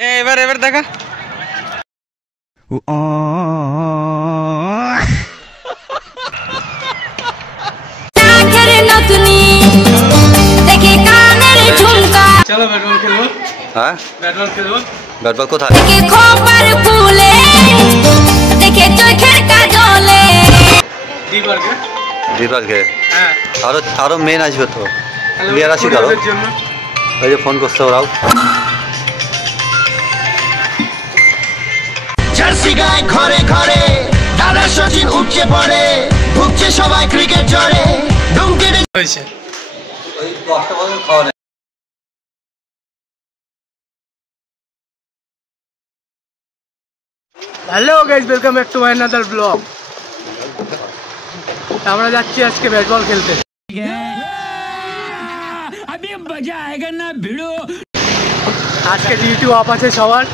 এবার এবার দেখা চলো ব্যাট বল খেলবো। হ্যাঁ ব্যাট বল খেলবো। ব্যাট বল কোথায়? দীপার্কে হ্যাঁ আরো মেন আসবে তো ক্লিয়ার আসি ধরো ওই যে ফোন করছে ওরাও। জার্সি গায়ে ঘরে ঘরে দাদা সচিন উপচে পড়ে ভুগছে সবাই ক্রিকেট জ্বরে ডুমকে হয়েছে ওই 10টা বছর খাওয়া। Hello guys, welcome back to my another blog. আমরা যাচ্ছি আজকে ব্যাট বল খেলতে। আজকে ডিউটি অফ আছে সবার,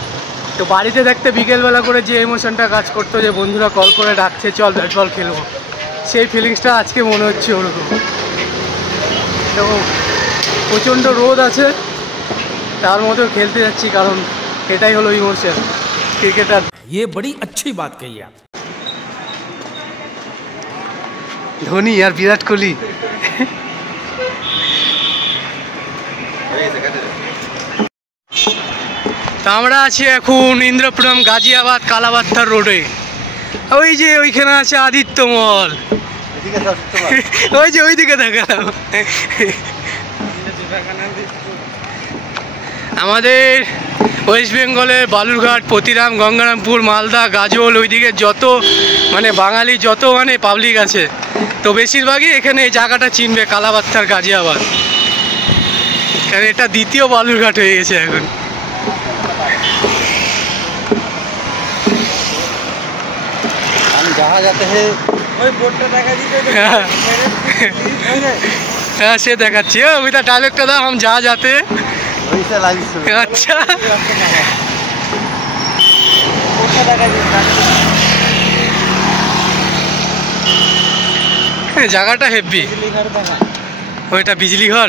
তো বাড়িতে থাকতে বিকেলবেলা করে যে ইমোশনটা কাজ করতো যে বন্ধুরা কল করে ডাকছে চল ব্যাট বল খেলবো, সেই ফিলিংসটা আজকে মনে হচ্ছে ওরকম। তো প্রচণ্ড রোদ আছে, তার মধ্যেও খেলতে যাচ্ছি কারণ এটাই হলো ইমোশন ক্রিকেটার। ये बड़ी अच्छी बात कही आप। ধোনি আর বিরাট কোহলি। তা আমরা আছি এখন ইন্দ্রপুরম গাজিয়াবাদ কালাবাত্তার রোডে। ওই যে ওইখানে আছে আদিত্য মল, ওই যে ওইদিকে দেখালাম। আমাদের ওয়েস্ট বেঙ্গলের বালুরঘাট, প্রতিরাম, গঙ্গারামপুর, মালদা, গাজল, ওইদিকে যত মানে বাঙালি যত মানে পাবলিক আছে, তো বেশিরভাগই এখানে এই জায়গাটা চিনবে কালাবাত্তার গাজিয়াবাদ, কারণ এটা দ্বিতীয় বালুরঘাট হয়ে গেছে এখন। হ্যাঁ সে দেখাচ্ছি, ওই তা ডায়লগটা দাও, हम जहाँ जाते हैं। আচ্ছা জায়গাটা হেভি, ওইটা বিজলি ঘর।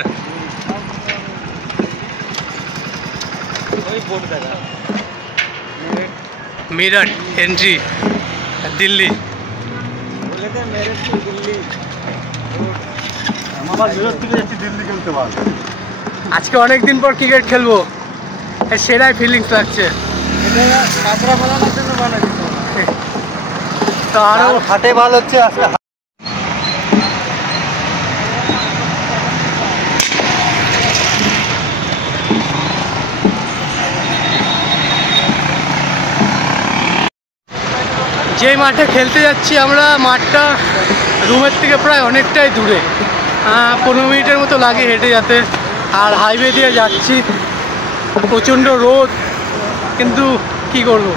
মিরাট এন্ট্রি দিল্লি। আজকে অনেকদিন পর ক্রিকেট খেলবো, সেরাই ফিলিংস লাগছে। তো আরো হাটে ভালো হচ্ছে আজকে। যে মাঠে খেলতে যাচ্ছি আমরা, মাঠটা রুমের থেকে প্রায় অনেকটাই দূরে, 15 মিনিটের মতো লাগে হেঁটে যেতে। আর হাইওয়ে দিয়ে যাচ্ছি, প্রচণ্ড রোদ, কিন্তু কি করব,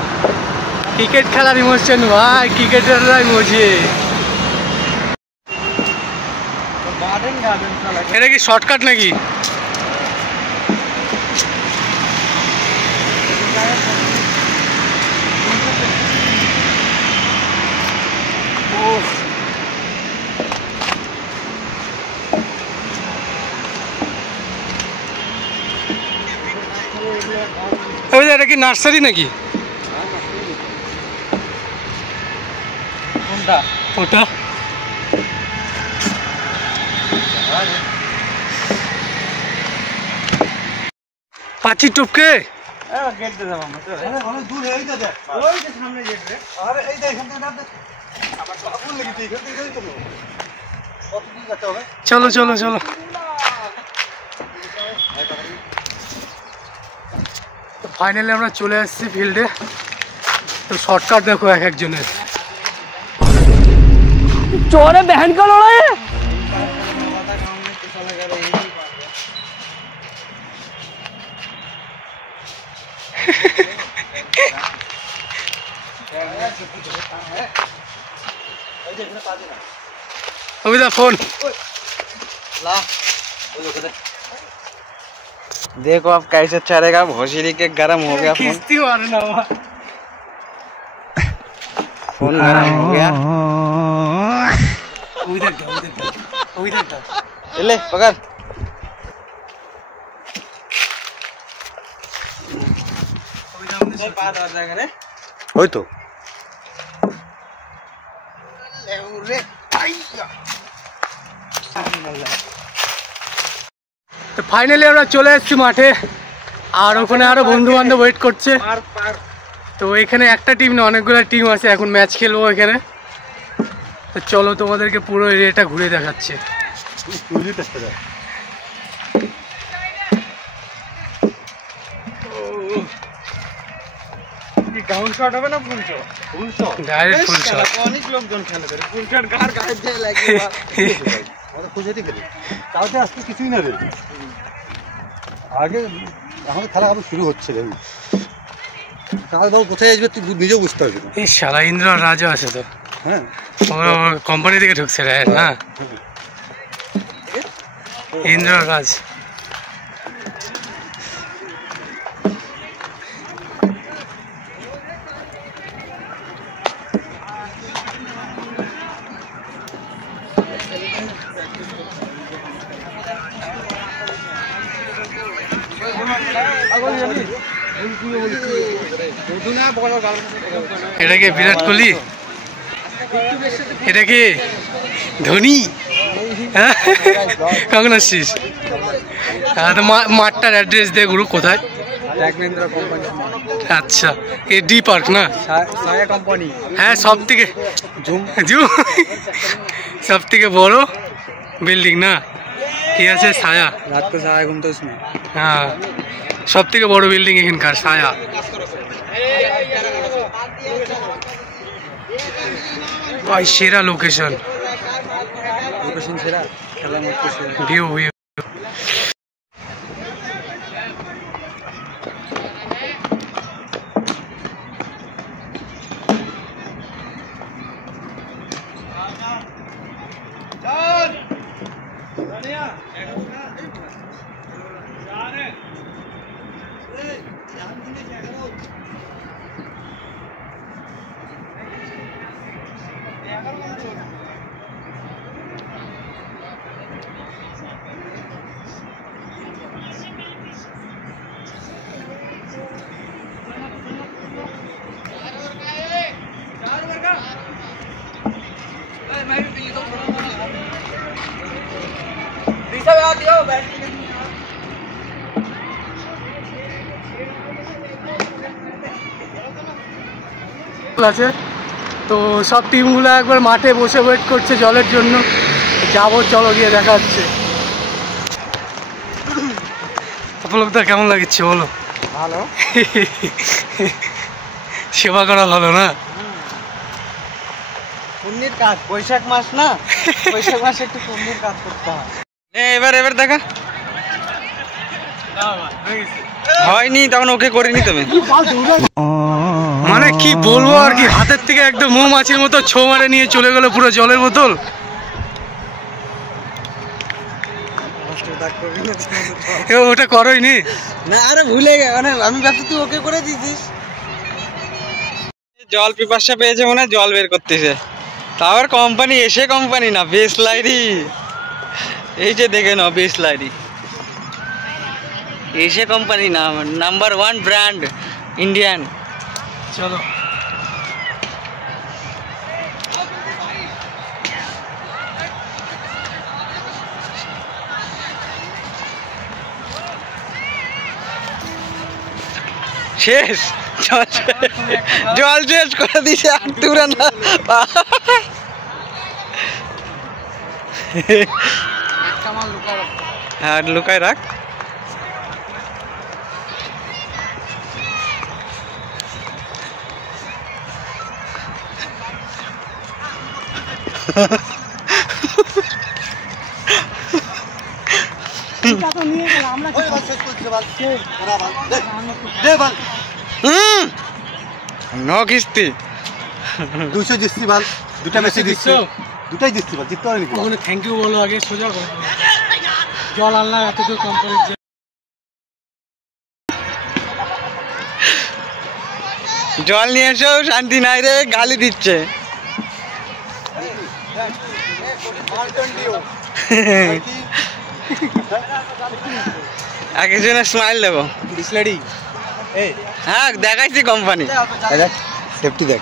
ক্রিকেট খেলার ইমোশন ভাই, ক্রিকেটাররাই বোঝে। এটা কি শর্টকাট নাকি? এটা কি নার্সারি নাকি? ওটা পাঁচি টপকে চলো চলো চলো। ফাইনালি আমরা চলে আসছি ফিল্ডে। তো শর্টকাট দেখো এক একজনের। চোরে बहन का लड़ाई है। अभी फोन देखो अब कैसे चलेगा, भोसड़ी के गरम हो गया फोन। फोन गरम हो गया। ले पकड़। ওই তো তো ফাইনালি আমরা চলে এসেছি মাঠে, আর ওখানে আরো বন্ধু বান্ধব ওয়েট করছে। তো এখানে একটা টিম না, অনেকগুলো টিম আছে, এখন ম্যাচ খেলবো এখানে। তো চলো তোমাদেরকে পুরো এরিয়াটা ঘুরে দেখাচ্ছে। গ্রাউন্ড শট হবে না ফুল শট? ফুল শট, ডাইরেক্ট ফুল শট। অনেক লোকজন খেলে করে ফুল শট কার গায়ে যায় লাগে আমাদের খুঁজেতে গেলে তাওতে আজকে কিছুই না রে। আগে আমাদের খেলা আবার শুরু হচ্ছে রে, কাল বাবু কোথায় আসবে তুই নিজেও বুঝতে পারবি না। এই শালা ইন্দ্র রাজা আছে তো, হ্যাঁ কোম্পানি থেকে ঢুকছে রে না, ইন্দ্র রাজ। এটা কি বিরাট কোহলি? এটা কি ধোনি? হ্যাঁ কখন আসছিস? তো মাঠটার অ্যাড্রেস দে গুরু, কোথায়? আচ্ছা, এ ডি পার্ক না? হ্যাঁ, সব থেকে সব থেকে বড় বিল্ডিং না, কি আছে? ছায়া। হ্যাঁ, সব থেকে বড় বিল্ডিং এখানকার, ছায়া। ভাই সেরা লোকেশন, সেরা খেলা ভিউ ভিউ। আছে তো সব টিমগুলো একবার মাঠে বসে ওয়েট করছে জলের জন্য। যাবো, চলো গিয়ে দেখা যাচ্ছে। আপনাদের কেমন লাগছে বলো? ভালো, সেবা করা ভালো না? পুণ্যের কাজ, বৈশাখ মাস না, বৈশাখ মাসে একটু পুণ্যের কাজ করতে হয়। এবার দেখা হয়নি তখন ওকে করিনি তুমি। মানে কি বলবো আর কি, হাতের থেকে একদম মৌমাছির মতো ছো মারে নিয়ে চলে গেল পুরো জলের বোতল। ওটা করোইনি না, আরে ভুলে গে, মানে আমি ভাবছি তুই ওকে করে দিছিস। জল পিপাসা পেয়েছে মনে হয়, জল বের করতেছে। তারপর কোম্পানি এসে, কোম্পানি না বিসলারি, এই যে দেখে নাও বিসলারি এসে কোম্পানি না, নাম্বার 1 ব্র্যান্ড ইন্ডিয়ান। চলো শেষ, জল শেষ করে দিছে। আর তুরা না, হ্যাঁ লুকায় রাখ। ন কিস্তি 200 দিচ্ছি বাল, দুটা বেশি দিচ্ছি, দুটাই দিচ্ছি বাল, জিততে পারিনি। ওখানে থ্যাংক ইউ বলো আগে, সোজা করো। জল আল্লাহ এত দূর কোম্পানির জল নিয়ে এসেও শান্তি নাই রে, গালি দিচ্ছে। একজনের স্মাইল দেবো। বিসলারি হ্যাঁ দেখাইছি কোম্পানি সেফটি দেখ